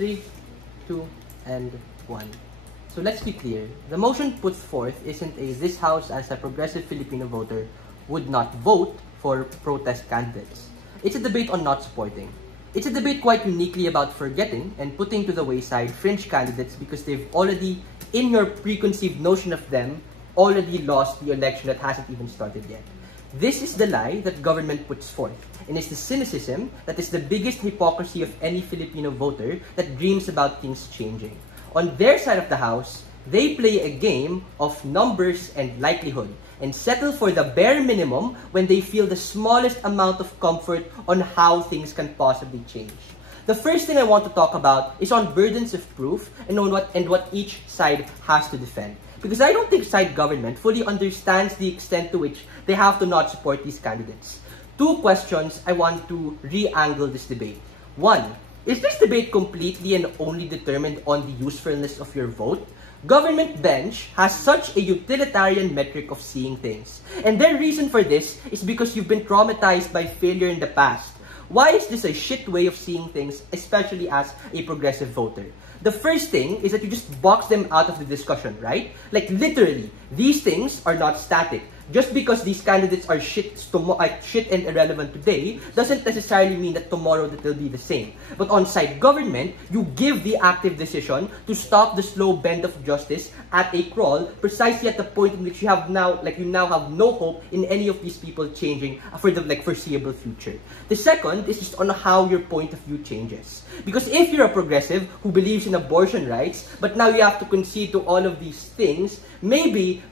3, 2, and 1. So let's be clear. The motion put forth isn't a this House as a progressive Filipino voter would not vote for protest candidates. It's a debate on not supporting. It's a debate quite uniquely about forgetting and putting to the wayside fringe candidates because they've already, in your preconceived notion of them, already lost the election that hasn't even started yet. This is the lie that government puts forth, and it's the cynicism that is the biggest hypocrisy of any Filipino voter that dreams about things changing. On their side of the house, they play a game of numbers and likelihood and settle for the bare minimum when they feel the smallest amount of comfort on how things can possibly change. The first thing I want to talk about is on burdens of proof and on what each side has to defend. Because I don't think side government fully understands the extent to which they have to not support these candidates. Two questions I want to re-angle this debate. One, is this debate completely and only determined on the usefulness of your vote? Government bench has such a utilitarian metric of seeing things. And their reason for this is because you've been traumatized by failure in the past. Why is this a shit way of seeing things, especially as a progressive voter? The first thing is that you just box them out of the discussion, right? Like literally, these things are not static. Just because these candidates are shit and irrelevant today doesn't necessarily mean that tomorrow that they'll be the same. But on side government, you give the active decision to stop the slow bend of justice at a crawl precisely at the point in which you now have no hope in any of these people changing for the foreseeable future. The second is just on how your point of view changes. Because if you're a progressive who believes in abortion rights, but now you have to concede to all of these things, maybe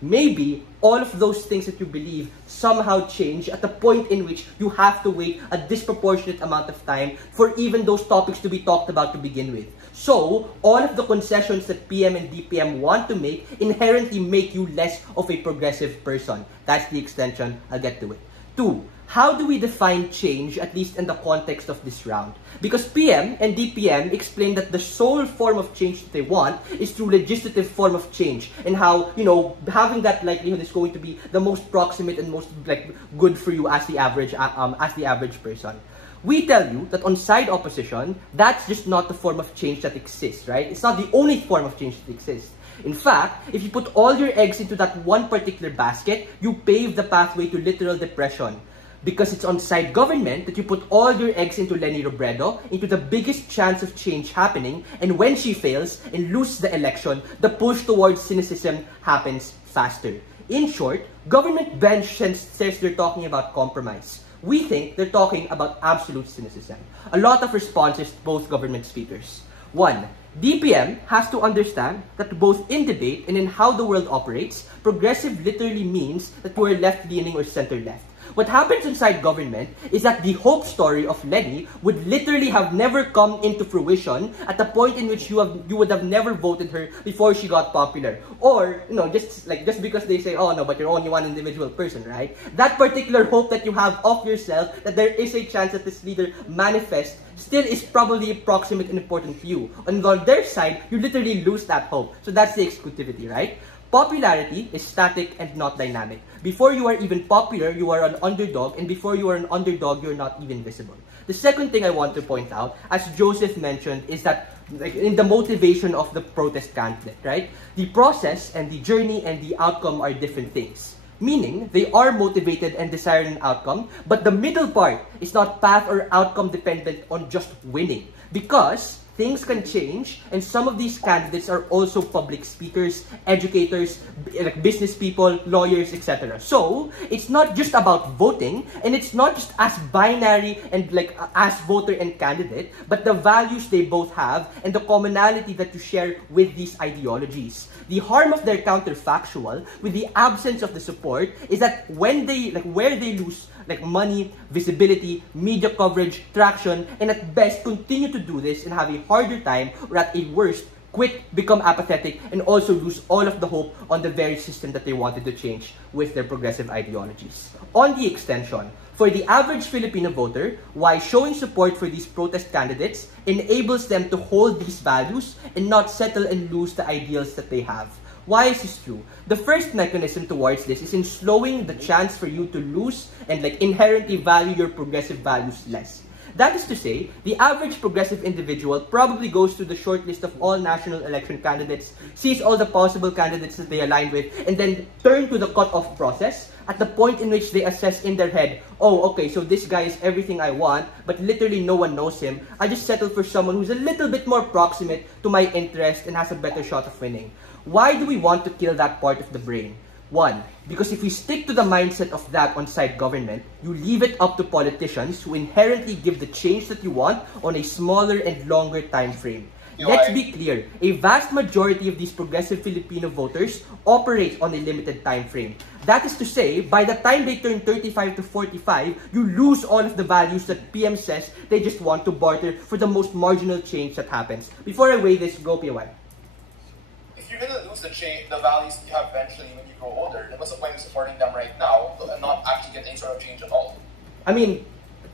all of those things that you believe somehow change at the point in which you have to wait a disproportionate amount of time for even those topics to be talked about to begin with. So, all of the concessions that PM and DPM want to make inherently make you less of a progressive person. That's the extension. I'll get to it. 2. How do we define change, at least in the context of this round? Because PM and DPM explain that the sole form of change that they want is through legislative form of change, and how, having that likelihood is going to be the most proximate and most good for you as the average person. We tell you that on side opposition, that's just not the form of change that exists, right? It's not the only form of change that exists. In fact, if you put all your eggs into that one particular basket, you pave the pathway to literal depression. Because it's on side government that you put all your eggs into Leni Robredo, into the biggest chance of change happening, and when she fails and loses the election, the push towards cynicism happens faster. In short, government bench says they're talking about compromise. We think they're talking about absolute cynicism. A lot of responses to both government speakers. 1. DPM has to understand that both in debate and in how the world operates, progressive literally means that we're left-leaning or center-left. What happens inside government is that the hope story of Leni would literally have never come into fruition at the point in which you would have never voted her before she got popular. Or, just because they say, oh no, but you're only one individual person, right? That particular hope that you have of yourself, that there is a chance that this leader manifests, still is probably proximate and important to you. And on their side, you literally lose that hope. So that's the exclusivity, right? Popularity is static and not dynamic. Before you are even popular, you are an underdog, and before you are an underdog, you're not even visible. The second thing I want to point out, as Joseph mentioned, is that in the motivation of the protest candidate, right? The process and the journey and the outcome are different things. Meaning, they are motivated and desire an outcome, but the middle part is not path or outcome dependent on just winning. Because things can change, and some of these candidates are also public speakers, educators, business people, lawyers, etc. So, it's not just about voting, and it's not just as binary and as voter and candidate, but the values they both have and the commonality that you share with these ideologies. The harm of their counterfactual, with the absence of the support, is that when they where they lose money, visibility, media coverage, traction, and at best continue to do this and have a harder time, or at a worst, quit, become apathetic, and also lose all of the hope on the very system that they wanted to change with their progressive ideologies. On the extension, for the average Filipino voter, why showing support for these protest candidates enables them to hold these values and not settle and lose the ideals that they have. Why is this true? The first mechanism towards this is in slowing the chance for you to lose and inherently value your progressive values less. That is to say, the average progressive individual probably goes through the short list of all national election candidates, sees all the possible candidates that they align with, and then turn to the cut-off process at the point in which they assess in their head, oh, okay, so this guy is everything I want, but literally no one knows him. I just settle for someone who's a little bit more proximate to my interest and has a better shot of winning. Why do we want to kill that part of the brain? One, because if we stick to the mindset of that on-site government, you leave it up to politicians who inherently give the change that you want on a smaller and longer time frame. Let's be clear, a vast majority of these progressive Filipino voters operate on a limited time frame. That is to say, by the time they turn 35 to 45, you lose all of the values that PM says they just want to barter for the most marginal change that happens. Before I weigh this, go PY. If you're gonna lose the values you have eventually when you grow older, then what's the point of supporting them right now and not actually get any sort of change at all? I mean,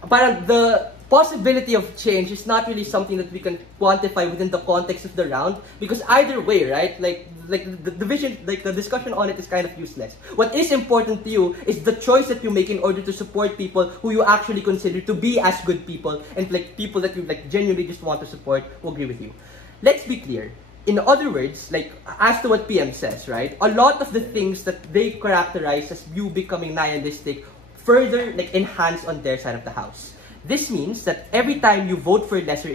parang the possibility of change is not really something that we can quantify within the context of the round, because either way, right, like the division, like the discussion on it is kind of useless. What is important to you is the choice that you make in order to support people who you actually consider to be as good people, and like people that you like genuinely just want to support who agree with you. Let's be clear. In other words, like, as to what PM says, right, a lot of the things that they characterize as you becoming nihilistic further, like, enhance on their side of the house. This means that every time you vote for lesser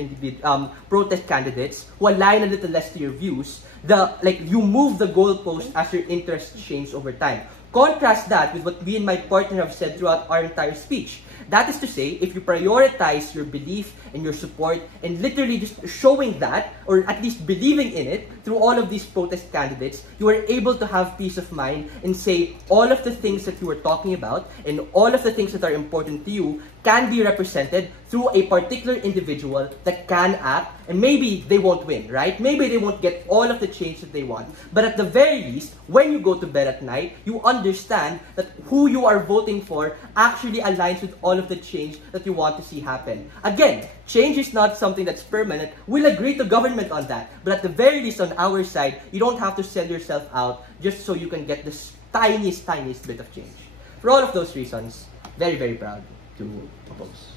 protest candidates who align a little less to your views, you move the goalpost as your interests change over time. Contrast that with what me and my partner have said throughout our entire speech. That is to say, if you prioritize your belief and your support and literally just showing that, or at least believing in it, through all of these protest candidates, you are able to have peace of mind and say all of the things that you were talking about and all of the things that are important to you can be represented through a particular individual that can act, and maybe they won't win, right? Maybe they won't get all of the change that they want. But at the very least, when you go to bed at night, you understand that who you are voting for actually aligns with all of the change that you want to see happen. Again, change is not something that's permanent. We'll agree to government on that. But at the very least, on our side, you don't have to sell yourself out just so you can get this tiniest bit of change. For all of those reasons, very, very proud to oppose.